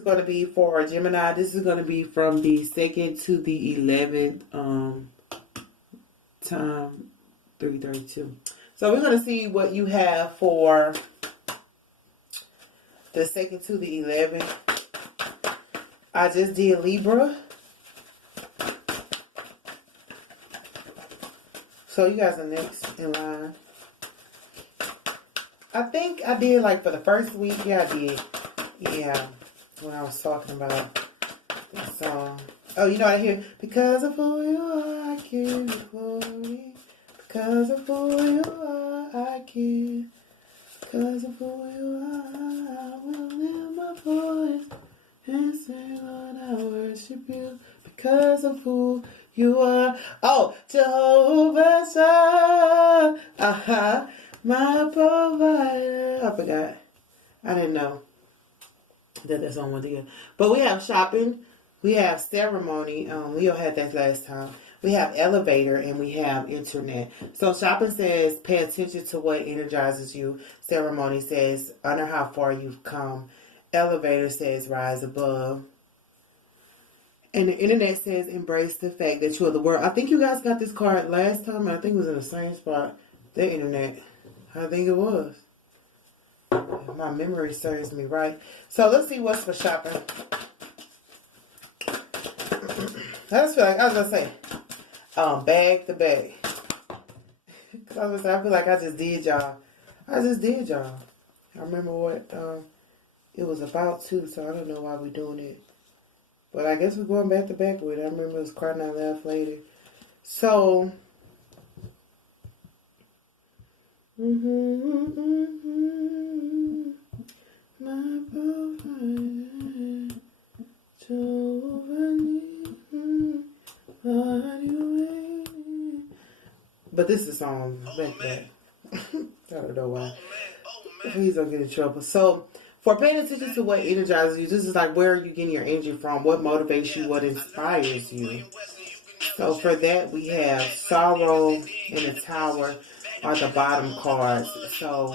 going to be for Gemini. This is going to be from the 2nd to the 11th time, 3:32. So we're going to see what you have for the 2nd to the 11th. I just did Libra. So you guys are next in line. I think I did like for the first week. Yeah, I did. Yeah, when I was talking about this song. Oh, you know what I hear? Because of who you are, I give you glory. Because of who you are, I give. Because of who you are, I will lift my voice and say, Lord, I worship you. Because of who you are. Oh, Jehovah Jireh, my provider. I forgot. I didn't know that that's on one together. But we have shopping. We have ceremony. Leo had that last time. We have elevator and we have internet. So shopping says pay attention to what energizes you. Ceremony says honor how far you've come. Elevator says rise above. And the internet says embrace the fact that you are the world. I think you guys got this card last time, and I think it was in the same spot. The internet. I think it was. If my memory serves me right. So let's see what's for shopping. I just feel like, I was going to say, bag to bag. Because I feel like I just did y'all. I remember what it was about too, so I don't know why we're doing it. But I guess we're going back to back with it. I remember it was Crying Out Loud later. So, my provider, Jehovah, but this is a song back there. I don't know why. Please don't get in trouble. So, for paying attention to what energizes you, this is like where are you getting your energy from? What motivates you? What inspires you? So for that, we have Sorrow and the Tower are the bottom cards. So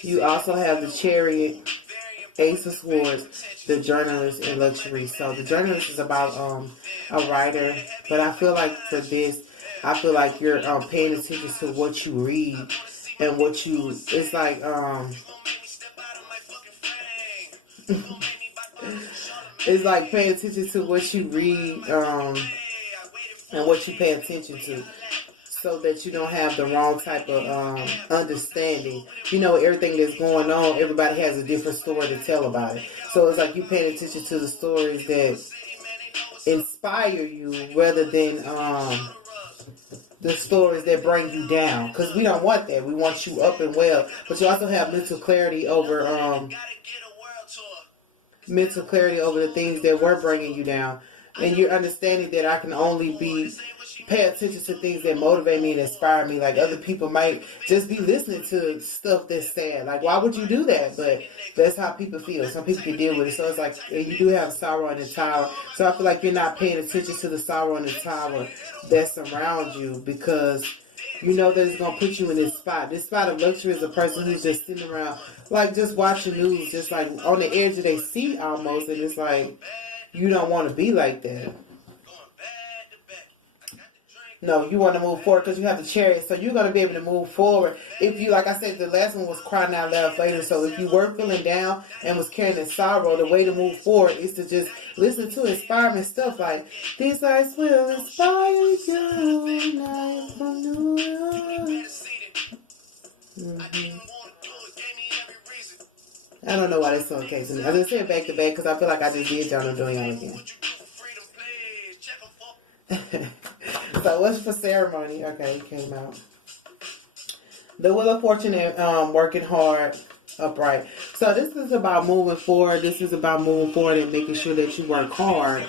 you also have the Chariot, Ace of Swords, the Journalist, and Luxury. So the Journalist is about a writer, but I feel like for this, I feel like you're paying attention to what you read and what you. It's like it's like paying attention to what you read and what you pay attention to, so that you don't have the wrong type of understanding. You know, everything that's going on, everybody has a different story to tell about it. So it's like you paying attention to the stories that inspire you rather than the stories that bring you down. Because we don't want that. We want you up and well. But you also have mental clarity over the things that were bringing you down. And you're understanding that I can only pay attention to things that motivate me and inspire me. Like other people might just be listening to stuff that's sad. Like, why would you do that? But that's how people feel. Some people can deal with it. So it's like you do have sorrow in the tower. So I feel like you're not paying attention to the sorrow in the tower that's around you, because you know that it's going to put you in this spot. This spot of luxury is a person who's just sitting around, like just watching news, just like on the edge of their seat almost. And it's like, you don't want to be like that. No, you want to move forward because you have the Chariot. So you're going to be able to move forward. If you, like I said, the last one was Crying Out Loud later. So if you were feeling down and was carrying the sorrow, the way to move forward is to just listen to inspiring stuff like, these lights will inspire you. Night from New York. I don't know why that's so okay to me. I just said back to back because I feel like I just did y'all and doing y'all again. So what's for ceremony? Okay, it came out. The Wheel of Fortune and working hard, upright. So this is about moving forward. This is about moving forward and making sure that you work hard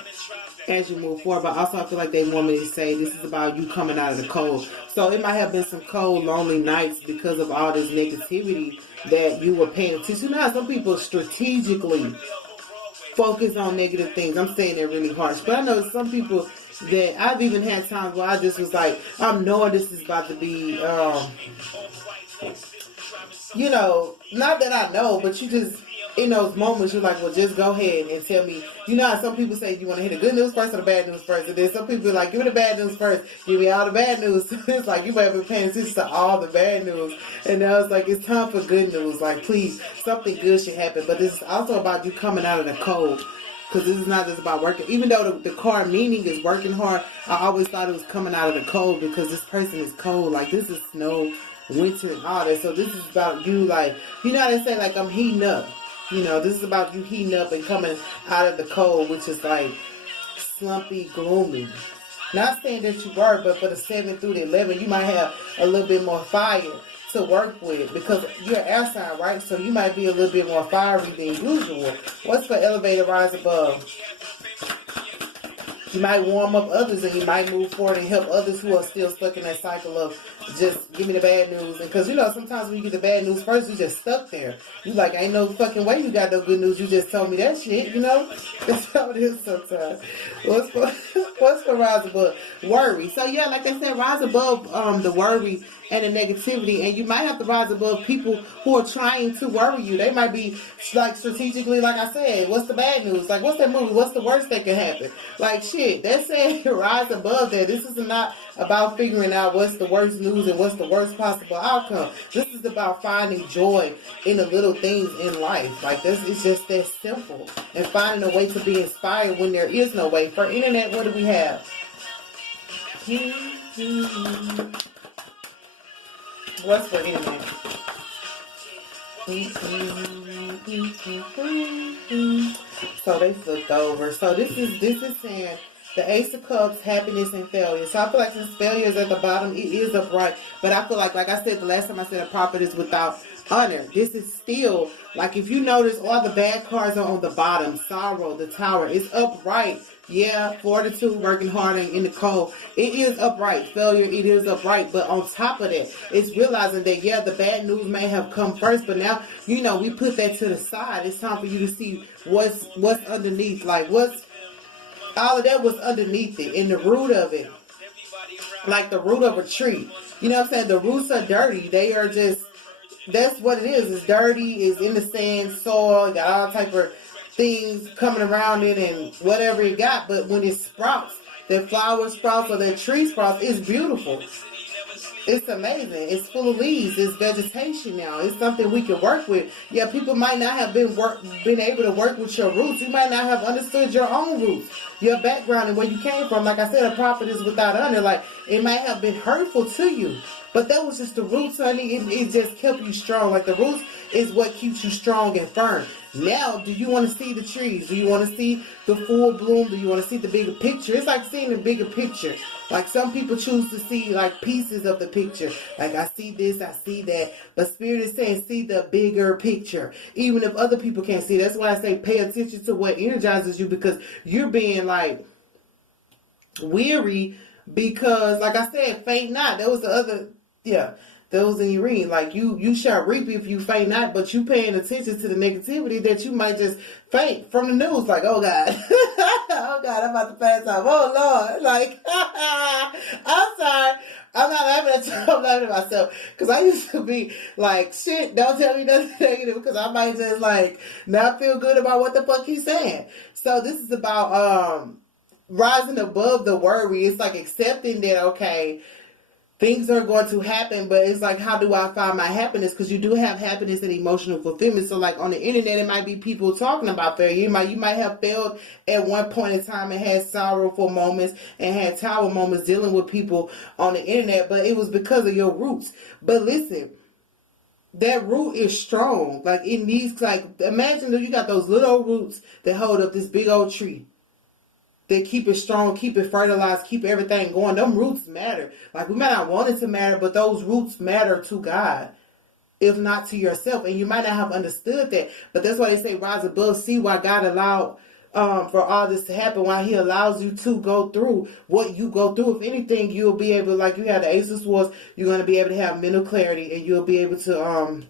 as you move forward. But also I feel like they want me to say this is about you coming out of the cold. So it might have been some cold, lonely nights because of all this negativity that you were paying attention to. Now some people strategically focus on negative things. I'm saying they're really harsh. But I know some people that I've even had times where I just was like, I'm knowing this is about to be you know, not that I know, but you just, in those moments, you're like, well, just go ahead and tell me. You know how some people say you want to hear the good news first or the bad news first, and then some people are like, give me the bad news first, give me all the bad news. It's like you might have been paying attention to all the bad news, and now it's like it's time for good news. Like, please, something good should happen, but this is also about you coming out of the cold. Because this is not just about working. Even though the card meaning is working hard, I always thought it was coming out of the cold because this person is cold. Like, this is snow, winter, and all that. So this is about you, like, you know how they say, like, I'm heating up. You know, this is about you heating up and coming out of the cold, which is, like, slumpy, gloomy. Not saying that you were, but for the 7 through the 11, you might have a little bit more fire to work with because you're an air sign, right? So you might be a little bit more fiery than usual. What's for elevator rise above? You might warm up others and you might move forward and help others who are still stuck in that cycle of just give me the bad news. Because, you know, sometimes when you get the bad news first, you just stuck there. You like, ain't no fucking way you got no good news. You just told me that shit, you know? That's how it is sometimes. What's for rise above? Worry. So, yeah, like I said, rise above the worry and the negativity. And you might have to rise above people who are trying to worry you. They might be, like, strategically, like I said, what's the bad news? Like, what's that movie? What's the worst that can happen? Like, shit, that's saying rise above that. This is not about figuring out what's the worst news and what's the worst possible outcome. This is about finding joy in the little things in life. Like, this is just that simple. And finding a way to be inspired when there is no way. For internet, what do we have? What's for internet? So they flipped over. So this is saying the Ace of Cups, happiness and failure. So I feel like since failure is at the bottom, it is upright. But I feel like I said the last time I said a prophet is without honor. This is still, like if you notice all the bad cards are on the bottom. Sorrow, the Tower, it's upright. Yeah, fortitude, working hard and in the cold. It is upright. Failure, it is upright. But on top of that, it's realizing that, yeah, the bad news may have come first, but now, you know, we put that to the side. It's time for you to see what's underneath. Like, all of that was underneath it, in the root of it. Like the root of a tree. You know what I'm saying? The roots are dirty. They are just, that's what it is. It's dirty, it's in the sand, soil, got all type of things coming around it and whatever it got. But when it sprouts, that flower sprouts or that tree sprouts, it's beautiful. It's amazing. It's full of leaves. It's vegetation now. It's something we can work with. Yeah, people might not have been able to work with your roots. You might not have understood your own roots, your background and where you came from. Like I said, a prophet is without honor. Like, it might have been hurtful to you, but that was just the roots, honey. It just kept you strong. Like, the roots is what keeps you strong and firm. Now, do you want to see the trees? Do you want to see the full bloom? Do you want to see the bigger picture? It's like seeing the bigger picture. Like, some people choose to see, like, pieces of the picture. Like, I see this, I see that. But Spirit is saying, see the bigger picture. Even if other people can't see. That's why I say pay attention to what energizes you, because you're being, like, weary. Because, like I said, faint not. That was the other, yeah. That was in your reading. Like, you shall reap if you faint not, but you paying attention to the negativity that you might just faint from the news. Like, oh God, oh God, I'm about to pass out. Oh Lord, like, I'm sorry. I'm not laughing at you. I'm laughing at myself. Because I used to be like, shit, don't tell me nothing negative, because I might just, like, not feel good about what the fuck he's saying. So this is about rising above the worry. It's like accepting that, okay, things are going to happen, but it's like, how do I find my happiness? Because you do have happiness and emotional fulfillment. So, like, on the internet, it might be people talking about failure. You might have failed at one point in time and had sorrowful moments and had tower moments dealing with people on the internet, but it was because of your roots. But listen, that root is strong. Like, it needs, like, imagine that you got those little roots that hold up this big old tree. They keep it strong, keep it fertilized, keep everything going. Them roots matter. Like, we might not want it to matter, but those roots matter to God, if not to yourself. And you might not have understood that. But that's why they say rise above. See why God allowed for all this to happen, why he allows you to go through what you go through. If anything, you'll be able, like you have the Ace of Swords, you're going to be able to have mental clarity, and you'll be able to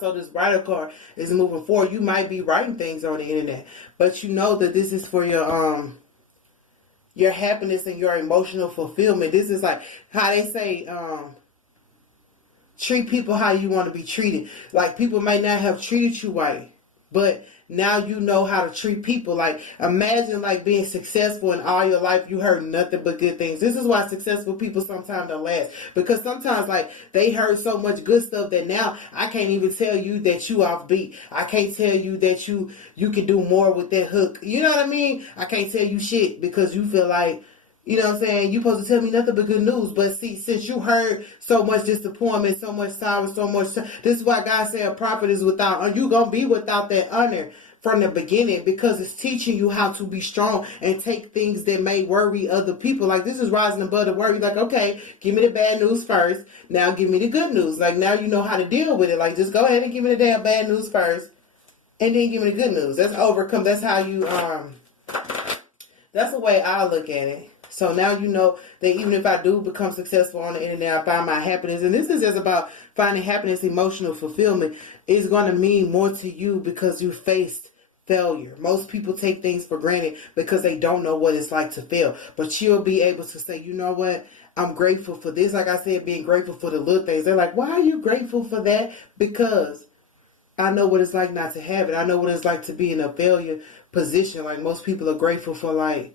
so this writer card is moving forward. You might be writing things on the internet, but you know that this is for your happiness and your emotional fulfillment. This is like how they say, Treat people how you want to be treated. Like, people may not have treated you right, but now you know how to treat people. Like, imagine like being successful in all your life. You heard nothing but good things. This is why successful people sometimes don't last. Because sometimes like they heard so much good stuff that now I can't even tell you that you offbeat. I can't tell you that you can do more with that hook. You know what I mean? I can't tell you shit because you feel like, you know what I'm saying, you supposed to tell me nothing but good news. But see, since you heard so much disappointment, so much sorrow, so much, this is why God said a prophet is without, you going to be without that honor from the beginning, because it's teaching you how to be strong and take things that may worry other people. Like, this is rising above the worry. Like, okay, give me the bad news first. Now give me the good news. Like, now you know how to deal with it. Like, just go ahead and give me the damn bad news first, and then give me the good news. That's overcome. That's how you, that's the way I look at it. So now you know that even if I do become successful on the internet, I find my happiness. And this is just about finding happiness, emotional fulfillment. It's going to mean more to you because you faced failure. Most people take things for granted because they don't know what it's like to fail. But you'll be able to say, you know what? I'm grateful for this. Like I said, being grateful for the little things. They're like, why are you grateful for that? Because I know what it's like not to have it. I know what it's like to be in a failure position. Like, most people are grateful for like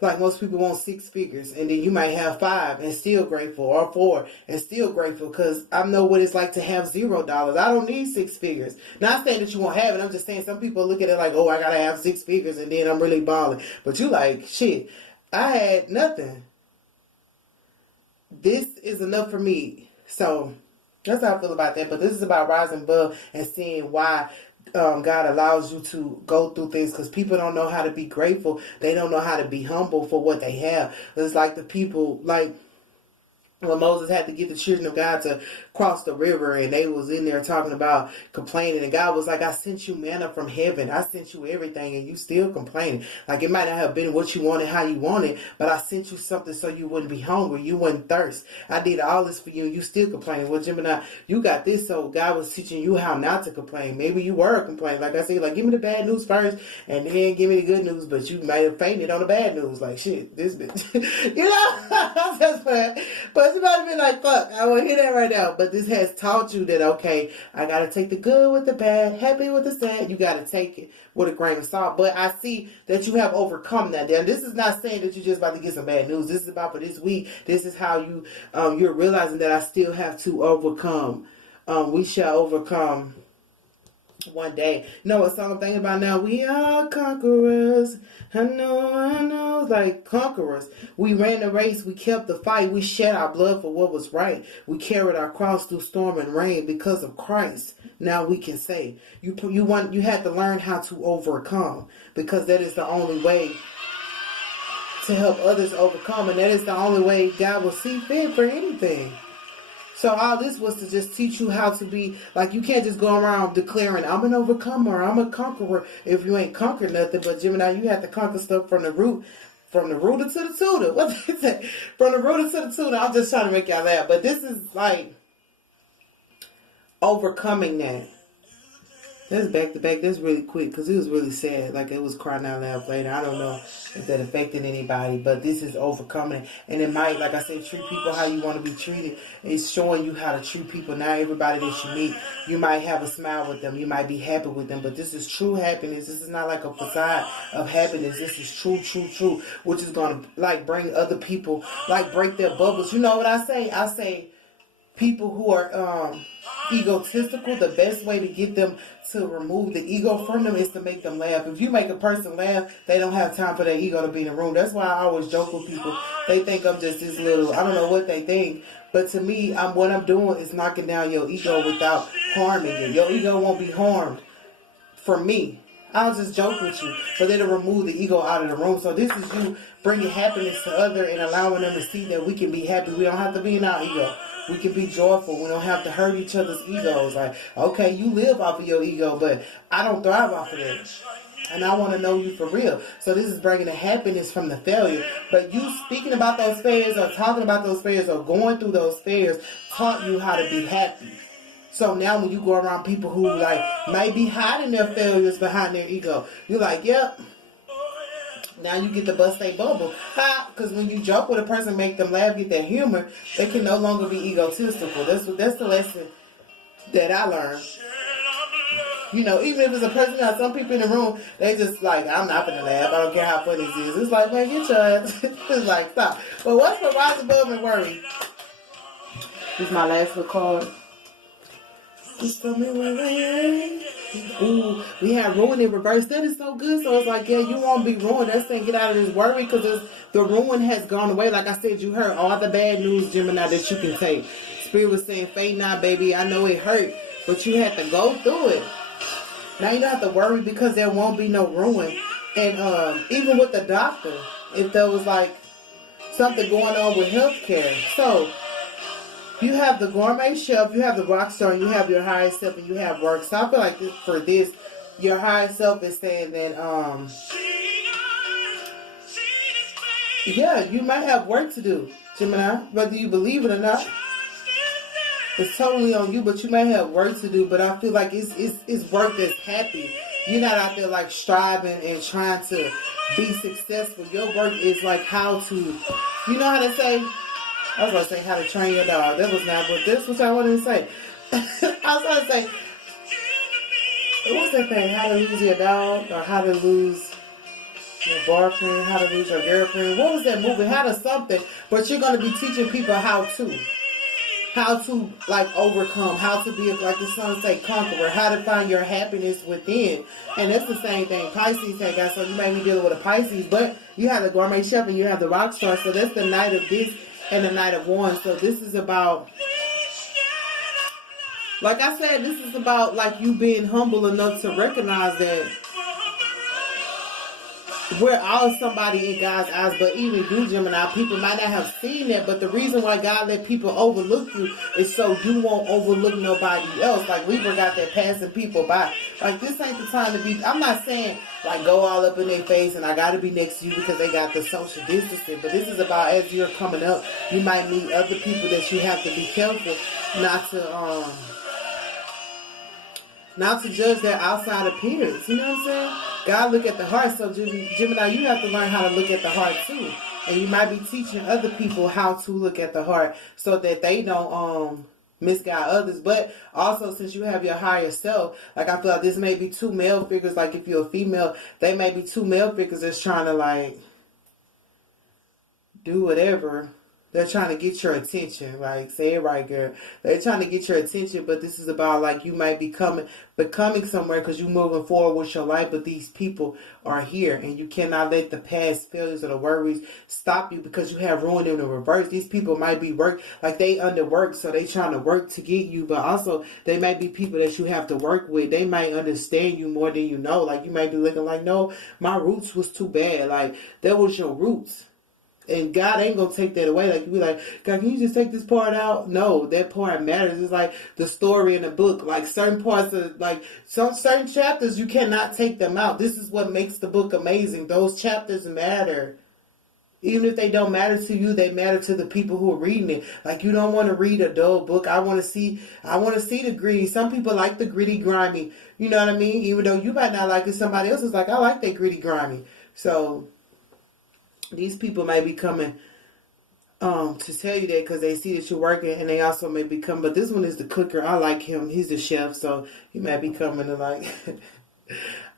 most people want 6 figures, and then you might have 5 and still grateful, or 4 and still grateful, because I know what it's like to have $0. I don't need 6 figures. Not saying that you won't have it. I'm just saying some people look at it like, oh, I gotta have 6 figures and then I'm really balling. But you like, shit, I had nothing. This is enough for me. So that's how I feel about that. But this is about rising above and seeing why God allows you to go through things, because people don't know how to be grateful. They don't know how to be humble for what they have. It's like the people, like when Moses had to get the children of God to cross the river, and they was in there talking about complaining, and God was like, I sent you manna from heaven. I sent you everything, and you still complaining. Like, it might not have been what you wanted, how you wanted, but I sent you something so you wouldn't be hungry, you wouldn't thirst. I did all this for you, and you still complaining. Well, Gemini, you got this, so God was teaching you how not to complain. Maybe you were complaining. Like I said, like, give me the bad news first, and then give me the good news, but you might have fainted on the bad news. Like, shit, this bitch. You know? I'm just playing. But you might have been like, fuck, I want to hear that right now. But this has taught you that, okay, I got to take the good with the bad, happy with the sad. You got to take it with a grain of salt. But I see that you have overcome that. Now, this is not saying that you're just about to get some bad news. This is about for this week. This is how you're realizing that I still have to overcome. We shall overcome one day. You know what song I'm thinking about now? We are conquerors. I know, like conquerors. We ran the race. We kept the fight. We shed our blood for what was right. We carried our cross through storm and rain because of Christ. Now we can say, you had to learn how to overcome, because that is the only way to help others overcome, and that is the only way God will see fit for anything. So all this was to just teach you how to be, like, you can't just go around declaring, I'm an overcomer, I'm a conqueror, if you ain't conquered nothing. But Gemini, you have to conquer stuff from the rooter to the tutor. What they say? From the rooter to the tutor. I'm just trying to make y'all laugh. But this is like overcoming that. That's back to back. That's really quick, because it was really sad. Like, it was crying out loud later. I don't know if that affected anybody, but this is overcoming it. And it might, like I said, treat people how you want to be treated. It's showing you how to treat people. Now, everybody that you meet, you might have a smile with them. You might be happy with them. But this is true happiness. This is not like a facade of happiness. This is true, which is going to, like, bring other people, like, break their bubbles. You know what I say? I say people who are egotistical, the best way to get them to remove the ego from them is to make them laugh. If you make a person laugh, they don't have time for their ego to be in the room. That's why I always joke with people. They think I'm just this little, I don't know what they think, but to me, what I'm doing is knocking down your ego without harming it. Your ego won't be harmed from me. I'll just joke with you, but it'll remove the ego out of the room. So this is you bringing happiness to others and allowing them to see that we can be happy. We don't have to be in our ego. We can be joyful. We don't have to hurt each other's egos. Like, okay, you live off of your ego, but I don't thrive off of that. And I want to know you for real. So this is bringing the happiness from the failure. But you speaking about those failures, or talking about those failures, or going through those failures taught you how to be happy. So now when you go around people who, like, might be hiding their failures behind their ego, you're like, yep, Now you get to bust their bubble. How? Because when you joke with a person, make them laugh, get that humor, they can no longer be egotistical. That's the lesson that I learned. You know, even if it's a person, some people in the room, they just like, I'm not gonna laugh. I don't care how funny this is. It's like, man, get your ass. It's like, stop. But what's for rise above and worry? This is my last little card. Just tell me where I am. Ooh, we have ruin in reverse. That is so good. So it's like, yeah, you won't be ruined. That's saying get out of this worry because the ruin has gone away. Like I said, you heard all the bad news, Gemini, that you can take. Spirit was saying, faith not, baby. I know it hurt, but you had to go through it. Now you don't have to worry because there won't be no ruin. And even with the doctor, if there was like something going on with healthcare. So you have the gourmet chef, you have the rock star, and you have your higher self, and you have work. So I feel like for this, your higher self is saying that, yeah, you might have work to do, Gemini, whether you believe it or not. It's totally on you, but you may have work to do. But I feel like it's work that's happy. You're not out there like striving and trying to be successful. Your work is like how to, you know how to say, I was going to say how to train your dog. That was not, but this was what I wanted to say. I was going to say, what's that thing? How to lose your dog or how to lose your boyfriend, how to lose your girlfriend. What was that movie? How to something. But you're going to be teaching people how to like overcome, how to be, like the song say, conqueror, how to find your happiness within. And that's the same thing Pisces had got. So you may be dealing with a Pisces, but you have the gourmet chef and you have the rock star. So that's the Knight of this and the Knight of Wands. So this is about, like I said, this is about like you being humble enough to recognize that we're all somebody in God's eyes, but even you, Gemini, people might not have seen that, but the reason why God let people overlook you is so you won't overlook nobody else. Like Libra got that passing people by. Like this ain't the time to be, I'm not saying like go all up in their face and I got to be next to you because they got the social distancing, but this is about as you're coming up, you might meet other people that you have to be careful not to judge their outside appearance. You know what I'm saying? God look at the heart. So Gemini, you have to learn how to look at the heart too. And you might be teaching other people how to look at the heart so that they don't misguide others. But also, since you have your higher self, like I feel like this may be two male figures. Like if you're a female, they may be two male figures that's trying to like do whatever. They're trying to get your attention. Like, say it right, girl. They're trying to get your attention, but this is about, like, you might be becoming somewhere because you're moving forward with your life, but these people are here, and you cannot let the past failures or the worries stop you because you have ruined in the reverse. These people might be they underworked, so they trying to work to get you, but also they might be people that you have to work with. They might understand you more than you know. Like, you might be looking like, no, my roots was too bad. Like, that was your roots. And God ain't going to take that away. Like, you be like, God, can you just take this part out? No, that part matters. It's like the story in the book. Like, certain parts of, like, some certain chapters, you cannot take them out. This is what makes the book amazing. Those chapters matter. Even if they don't matter to you, they matter to the people who are reading it. Like, you don't want to read a dull book. I want to see the gritty. Some people like the gritty, grimy. You know what I mean? Even though you might not like it, somebody else is like, I like that gritty, grimy. So these people may be coming to tell you that because they see that you're working, and they also may be coming. But this one is the cooker. I like him. He's the chef, so he might be coming to like,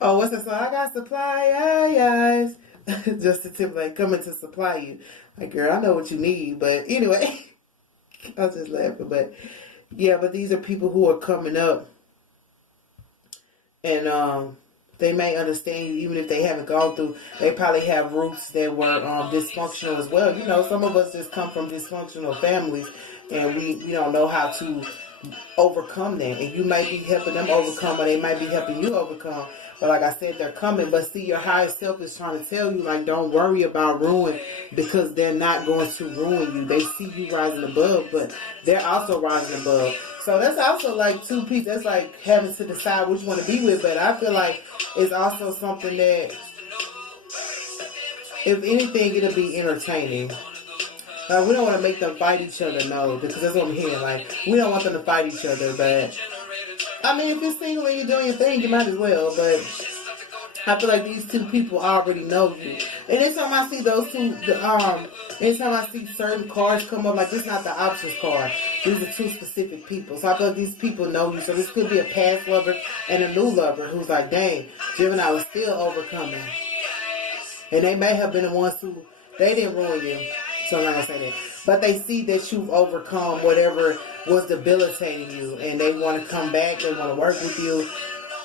oh, what's that song? I got supply, just to tip, like coming to supply you. Like, girl, I know what you need, but anyway, I was just laughing. But yeah, but these are people who are coming up, and they may understand you even if they haven't gone through. They probably have roots that were dysfunctional as well. You know, some of us just come from dysfunctional families, and we don't know how to overcome that. And you might be helping them overcome, or they might be helping you overcome. But like I said, they're coming. But see, your higher self is trying to tell you, like, don't worry about ruin because they're not going to ruin you. They see you rising above, but they're also rising above. So that's also like two people. That's like having to decide which one to be with. But I feel like it's also something that, if anything, it'll be entertaining. We don't want to make them fight each other, no, because that's what I'm hearing. Like, we don't want them to fight each other, but I mean, if you're single and you're doing your thing, you might as well. But I feel like these two people already know you. And anytime I see those two, anytime I see certain cards come up, like this is not the options card. These are two specific people. So I feel like these people know you. So this could be a past lover and a new lover who's like, dang, Gemini was still overcoming. And they may have been the ones who, they didn't ruin you. So I'm not going to say that. But they see that you've overcome whatever was debilitating you. And they want to come back. They want to work with you.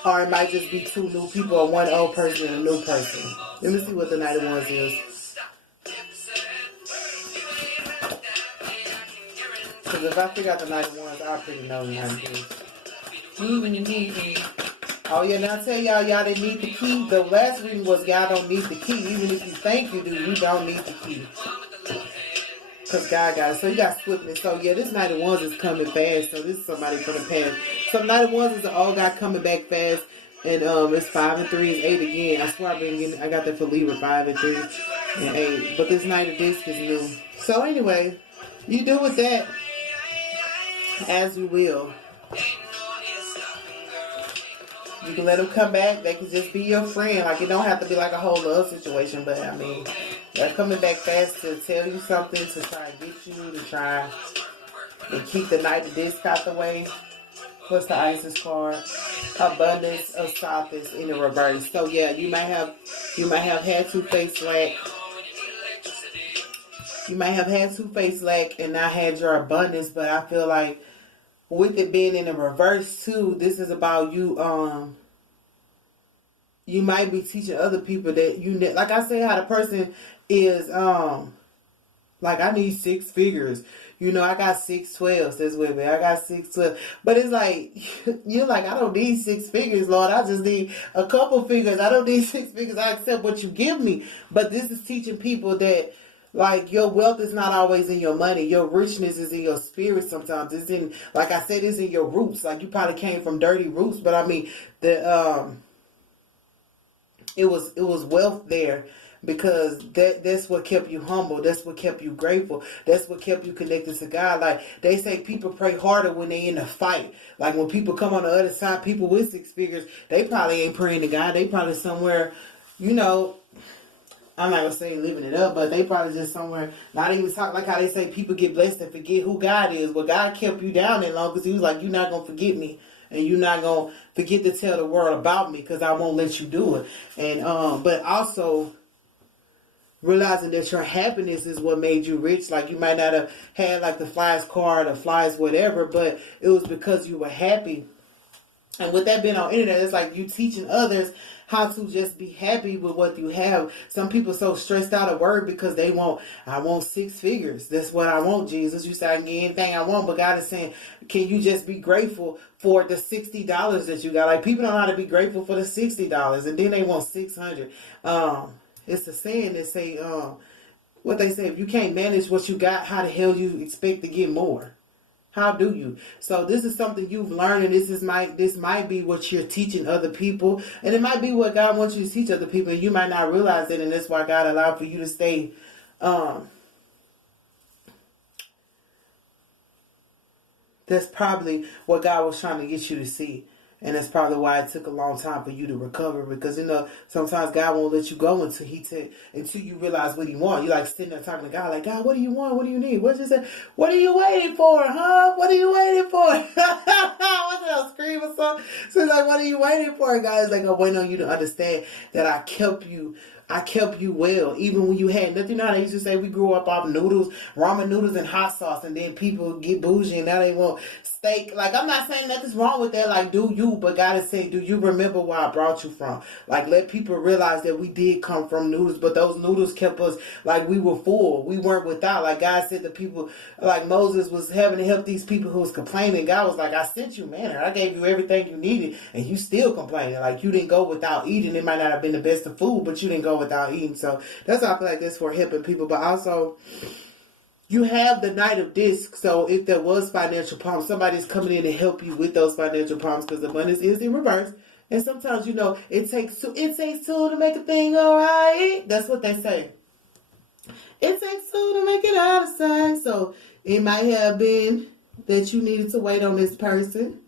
Or it might just be two new people or one old person and a new person. Let me see what the Knight of Wands is. Because if I figure out the Knight of Wands, I pretty know the Knight of Wands. Me when you need me. Oh yeah, now I tell y'all didn't need the key. The last reading was y'all don't need the key. Even if you think you do, you don't need the key. Because God got it. So you got swiftness. So yeah, this Knight of Wands is coming fast. So this is somebody from the past. So Knight of Wands is an old guy coming back fast. And it's 5 and 3 is 8 again. I swear I got that for Libra, 5 and 3 and 8. But this Knight of Disc is new. So anyway, you do with that as you will. You can let them come back. They can just be your friend. Like, it don't have to be like a whole love situation. But, I mean, they're coming back fast to tell you something, to try and get you, to try and keep the Knight of Disc out the way. What's the Isis card? Abundance of Sophist in the reverse. So, yeah, you might have had two-faced lack. You might have had two-faced lack and not had your abundance. But I feel like with it being in the reverse too, this is about you. You might be teaching other people that you like. I say how the person is. Like I need 6 figures. You know, I got 612s. That's with me. I got 612. But it's like you're like, I don't need 6 figures, Lord. I just need a couple figures. I don't need 6 figures. I accept what you give me. But this is teaching people that, like, your wealth is not always in your money. Your richness is in your spirit sometimes. It's in, like I said, it's in your roots. Like, you probably came from dirty roots, but I mean, it was wealth there because that's what kept you humble. That's what kept you grateful. That's what kept you connected to God. Like, they say people pray harder when they in a fight. Like, when people come on the other side, people with 6 figures, they probably ain't praying to God. They probably somewhere, you know, I'm not going to say living it up, but they probably just somewhere, not even talk like how they say people get blessed and forget who God is. Well, God kept you down that long because he was like, you're not going to forget me. And you're not going to forget to tell the world about me because I won't let you do it. And but also realizing that your happiness is what made you rich. Like, you might not have had like the flies card or flies whatever, but it was because you were happy. And with that being on internet, it's like you teaching others how to just be happy with what you have. Some people so stressed out of word because I want 6 figures. That's what I want, Jesus. You say I can get anything I want, but God is saying, can you just be grateful for the $60 that you got? Like, people don't know how to be grateful for the $60, and then they want 600. It's a saying that say, what they say, if you can't manage what you got, how the hell you expect to get more? How do you? So this is something you've learned, and this might be what you're teaching other people, and it might be what God wants you to teach other people, and you might not realize it, and that's why God allowed for you to stay. That's probably what God was trying to get you to see. And that's probably why it took a long time for you to recover. Because, you know, sometimes God won't let you go until you realize what he wants. You're like sitting there talking to God, like, God, what do you want? What do you need? What you say? What are you waiting for, huh? What are you waiting for? What's that, scream or something? So it's like, what are you waiting for? God is like, I'm waiting on you to understand that I kept you well, even when you had nothing. You know how they used to say we grew up off noodles, ramen noodles and hot sauce, and then people get bougie and now they want steak. Like, I'm not saying nothing's wrong with that. Like, do you? But God is saying, do you remember where I brought you from? Like, let people realize that we did come from noodles, but those noodles kept us, like, we were full. We weren't without. Like, God said to people, like Moses was having to help these people who was complaining. God was like, I sent you manna. I gave you everything you needed, and you still complaining. Like, you didn't go without eating. It might not have been the best of food, but you didn't go without eating. So that's why I feel like this for helping people. But also, you have the Knight of Discs. So if there was financial problems, somebody's coming in to help you with those financial problems, because abundance is in reverse. And sometimes, you know, it takes two to make a thing all right. That's what they say. It takes two to make it out of sight. So it might have been that you needed to wait on this person.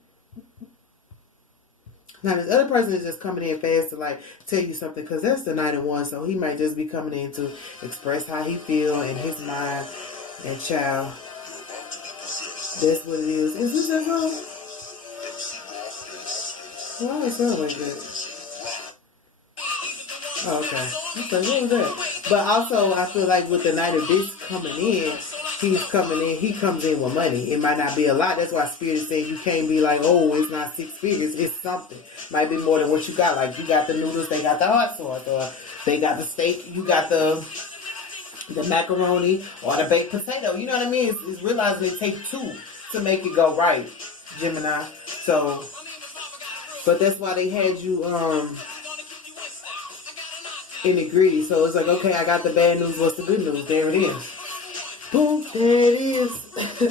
Now this other person is just coming in fast to like tell you something because that's the 9-1, so he might just be coming in to express how he feel in his mind. And child, that's what it is. Is this that song? Why does it sound like that? Oh, okay. Okay, what was that? But also, I feel like with the Knight of Discs coming in, he comes in with money. It might not be a lot. That's why Spirit is saying you can't be like, oh, it's not 6 figures. It's something. Might be more than what you got. Like, you got the noodles, they got the hot sauce, or they got the steak, you got the macaroni, or the baked potato. You know what I mean? It's realizing it takes 2 to make it go right, Gemini. So, but that's why they had you, in the greedy. So it's like, okay, I got the bad news. What's the good news? There it is. Boom, there it is.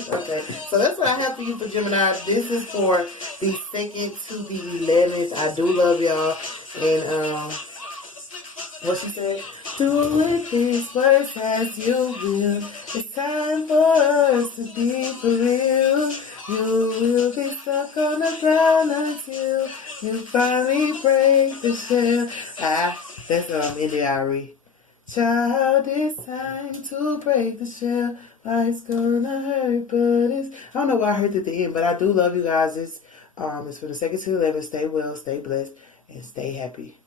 Okay, so that's what I have for you for Gemini. This is for the 2nd to the 11th. I do love y'all. And what she said? Do it this first as you will. It's time for us to be for real. You will be stuck on the ground until you finally break the shell. That's in the Irie. Child, it's time to break the shell. Life's gonna hurt, but it's... I don't know why I heard at the end, but I do love you guys. It's from the 2nd to the 11th. Stay well, stay blessed, and stay happy.